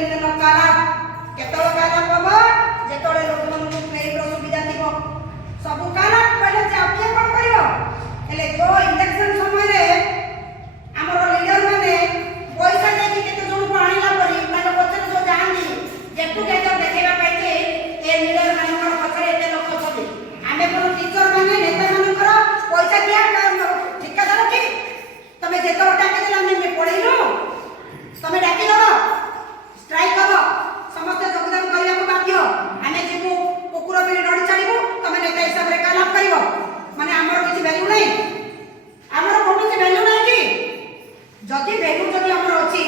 दिन दिन काला केतल काला पबो जेतले लोक मन ट्रेन रो सुविधा थिबो सब काला पहिले जे आपके कोन करियो हेले जो इलेक्शन समय रे हमरो लीडर माने पैसा देकी केते जण पाणी ला परी ताके पछरे जो जानी जेतु केते देखेबा पाइजे ए लीडर मानकर पछरे एते लोक छथि आमे कोन टीचर माने नेता मानकर पैसा दिया काम ठिकादार की तमे जेतो टाके देला मे पढैलो तमे डाकी दबो स्ट्राइक हबो समस्त योगदान करिया को बाध्य आमे जेबु कुकुर बिरे डडी छाड़िबु तमे नेता हिसाब रे काम करिवो माने हमर किछि वैल्यू नै हमर कोन किछि वैल्यू नै कि जदि वैल्यू जदि हमर अछि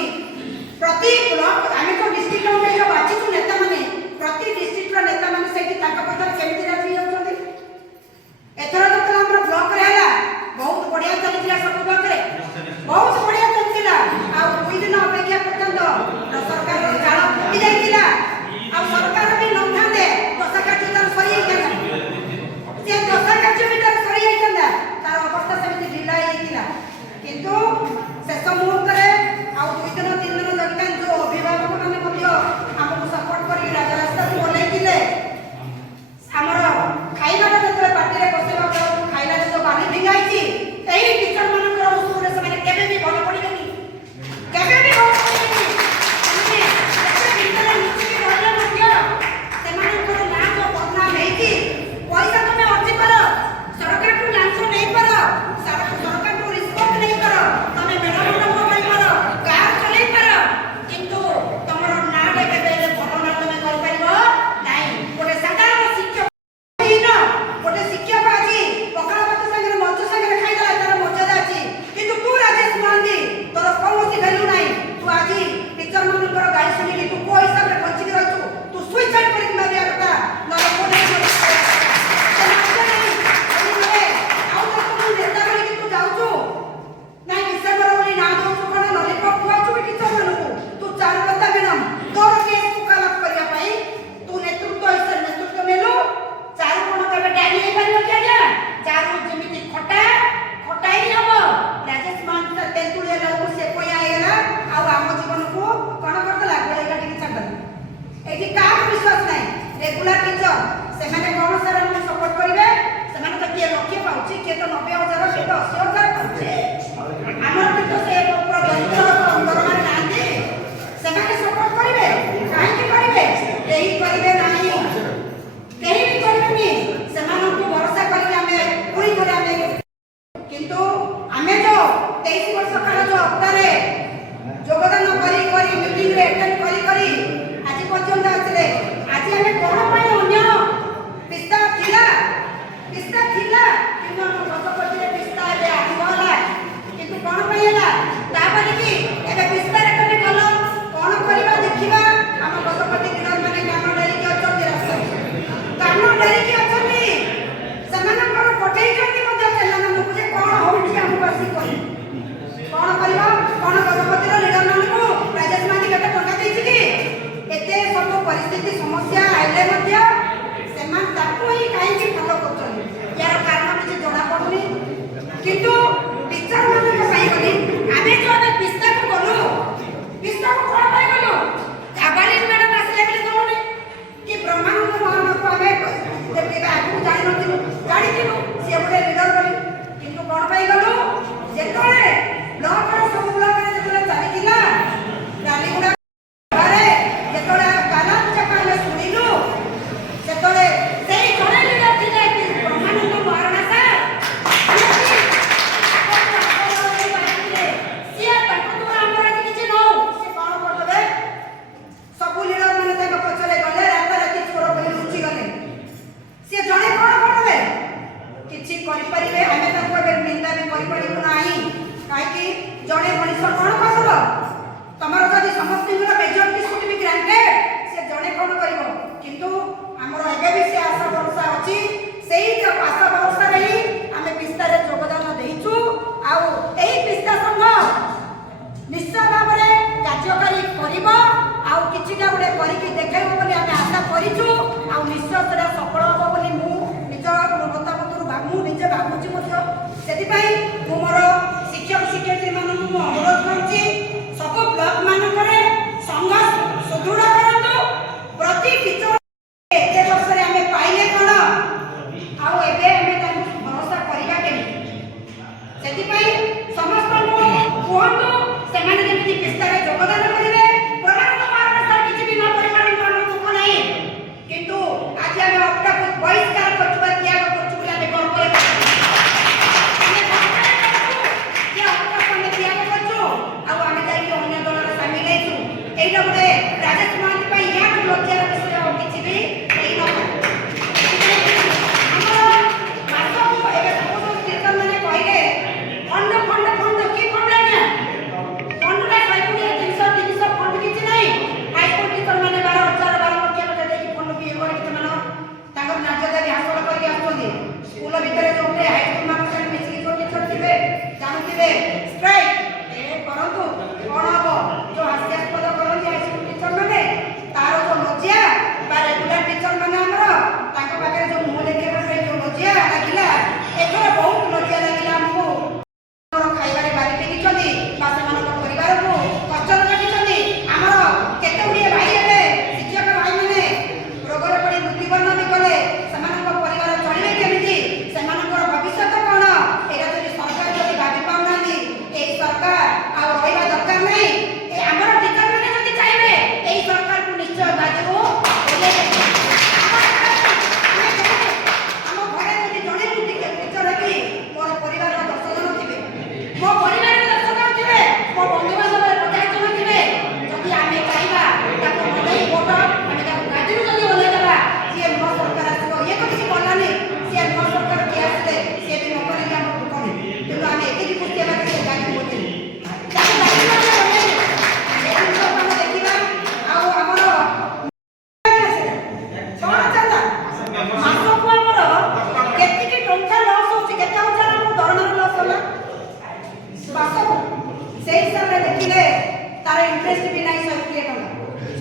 प्रति ब्लॉक आमे को डिस्ट्रिक्ट में जो बाची छु नेता माने प्रति डिस्ट्रिक्ट रो नेता माने सेठी ताका पतर केमिति राखि जाउछथि एथरा जतला हमर ब्लॉक रे हला बहुत बढ़िया चलिथिला सब ब्लॉक रे बहुत बढ़िया चलिथिला आ दुई दिन अपेक्षा पर्यंत सरकार रो जाळ फुटी जाइथिला आ सरकार भी न थांदे दशा कार्य सरी गेला से दशा कार्य भीतर सरी जाइतंदा तार अवस्था सेमिति ढिला हेतिला किंतु शेष मुहूर्त रे आ दुई दिन तीन दिन जगितान जो अभिभावक माने मध्य हमको सपोर्ट करी रास्ता को बोलैतिले हमर खाइबा जतले पार्टी रे बसेबा खाइला जो बाली भिंगाइछि एही टीचर मानकर उसूरे से केबे भी भल पड़िबेनी केबे भी भल पड़िबेनी केबे भीतर नीचे रहले मध्य सेमानकर ना जो बदनाम हेछि पैसा तमे अर्जी कर सरकार को लांच नै कर सरकार को रिस्पेक्ट नै कर तमे मेडम को नै कर कार चलै कर किंतु तमरो ना डे केबे भल ना तमे कर परिबो नै गोटे साधारण शिक्षक हिन गोटे शिक्षक आज पकड़ा भात संगे मजू संगे खाइला तार मर्यादा अछि किंतु तू राजेश महांती तोर कोनोसी वैल्यू नै तू आज टीचर मानकर गाड़ी सुनिली तू को हिसाब रे बंची के रहछु तू सुइसाइड करि मारिया कथा नर कोने रेगुलर टीचर से माने कोन सर हम सपोर्ट करिवे से माने तो के लक्ष्य पाउची के तो 90,000 के तो 80,000 पाउची हमर तो से प्रदर्शन दरबार नांदी से माने सपोर्ट करिवे काहे के करिवे एही करिवे नाही केही भी करिवेनी से माने को भरोसा करी हमें पूरी करे हमें किंतु हमें जो 23 वर्ष काल जो अवतारे योगदान करी मीटिंग रे अटेंड करी आज पर्यंत आछले आज हमें कोन पय अन्य पिस्ता थिला किंतु हम गजपति रे पिस्ता बे आबला किंतु कोन पय हला ताबले कि एबे पिस्ता रे कने गलो कोन करबा देखिबा हम गजपति लीडर माने कानो डेरी के अछंती अछंती समानकर पठै जंती मते सेना मुझे कोन होउची हम बसी कहि कोन करबा कोन गजपति रो लीडर माने को राजेश मानी कते टका देछि कि एते सब परिस्थिति समस्या आइले मध्य सेमान ताकू ही काहे कि फॉलो करछन यार कारण किछ जणा पडुनी किंतु टीचर माने के पाई गली आमे जो आमे पिस्ता को कोन पाई गलो आबाली मैडम आसले के गलोनी कि ब्रह्मानंद महान को आमे जेबे आगु जानि नथिलु गाडी किनु से बडे लीडर गली किंतु कोन पाई गलो जेतले ब्लॉक रो सब ब्लॉक रे जेतले चाली दिला गालीगुडा शिक्षक शिक्षयित्री मानक अनुरोध करुच्ची सब ब्लॉक मानक संघ सुदृढ़ तार इंटरेस्ट भी नहीं 120 टका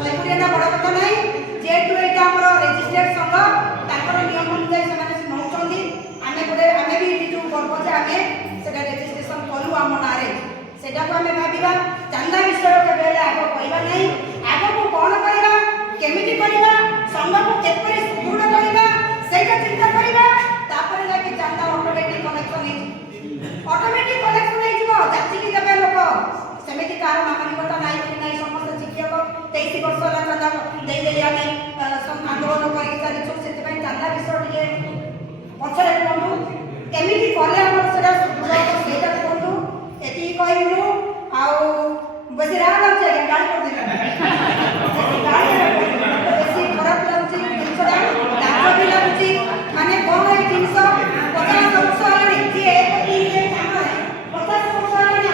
120 बड़ कथा नहीं जेहेतु एटा हमर रजिस्टर्ड संघ ताकर नियम अनुसार से माने नौचंदी आमे भी जो गर्व जे आमे सेटा रजिस्ट्रेशन करू हम नारे सेटा को आमे भाबिबा चंदा विषय के बेले आगो कहबा नहीं आगो को कोन करबा केमिति करबा संघ को केपरि सुदृढ़ करबा सेटा चिंता करबा तापर लागी चंदा ऑटोमेटिक कलेक्शन नहीं जीवो जाति की देबे लोक सेमिति कार मानविकता नहीं समस्त शिक्षक 23 वर्ष ला चंदा दे दे आमे आंदोलन करी सारी छु सेते पई चंदा विषय टिके पछरे कोनु केमिति कले हमर सेटा सुदृढ़ सेटा कोनु एति कहिनु आउ बेसी राग आछे गाड़ी कर देला गाड़ी बेसी खराब लागुची जिनसडा दाग भी लागुची माने कोन ए जिनस 50 वर्ष आनी जे एक दिन कामरे 50 वर्ष आनी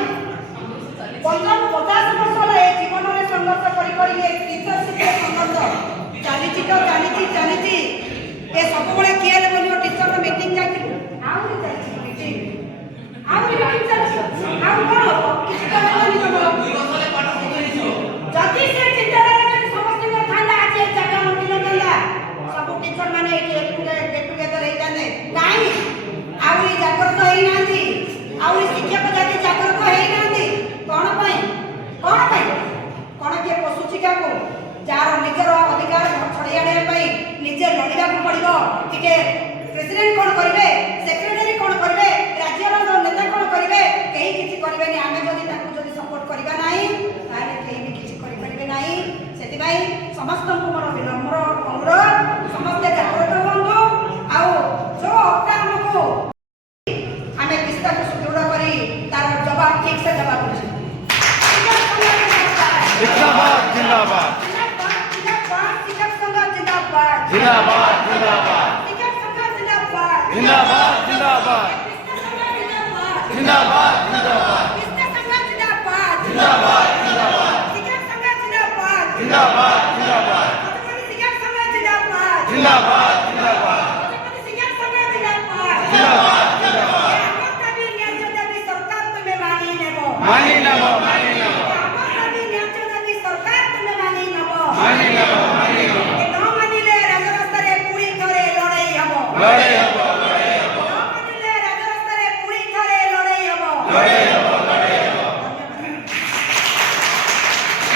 50 वर्ष ला ए जीवन रे संघर्ष करी ए टीचर शिक्षक संघर्ष चालीची ए सब बळे केले बोलियो टीचर रो मीटिंग जाती आउरी जाती मीटिंग आउरी मीटिंग जाती आउ कोन किछ करलानी तमरो जति से चिंताधारा जति समस्त को थांदा आछे जगह मंदिर गला सब टीचर माने गेट टुगेदर हे जाने काई आउरी जागृत हेई नांदी आउरी शिक्षक जति जागृत हेई नांदी कोन के पशुचिका को जार निजर अधिकार छड़े आने पई निजे लड़िया को पड़िबो टिके प्रेसिडेंट कोन करबे सेक्रेटरी कोन करबे राज्य नेता कोन करबे केही किछि करबे नि आमे जदी ताकू जदी सपोर्ट करबा नाही ताले केही भी किछि करि परबे नाही सेति भाई समस्त को मोर विनम्र अनुरोध समस्त जागृत बंधु आउ जो अपना हमको आमे किस्ता को सुदृढ़ करी तार जवाब ठीक से जवाब दे जिंदाबाद जिंदाबाद जिंदाबाद जिंदाबाद जिंदाबाद जिंदाबाद जिंदाबाद जिंदाबाद जिंदाबाद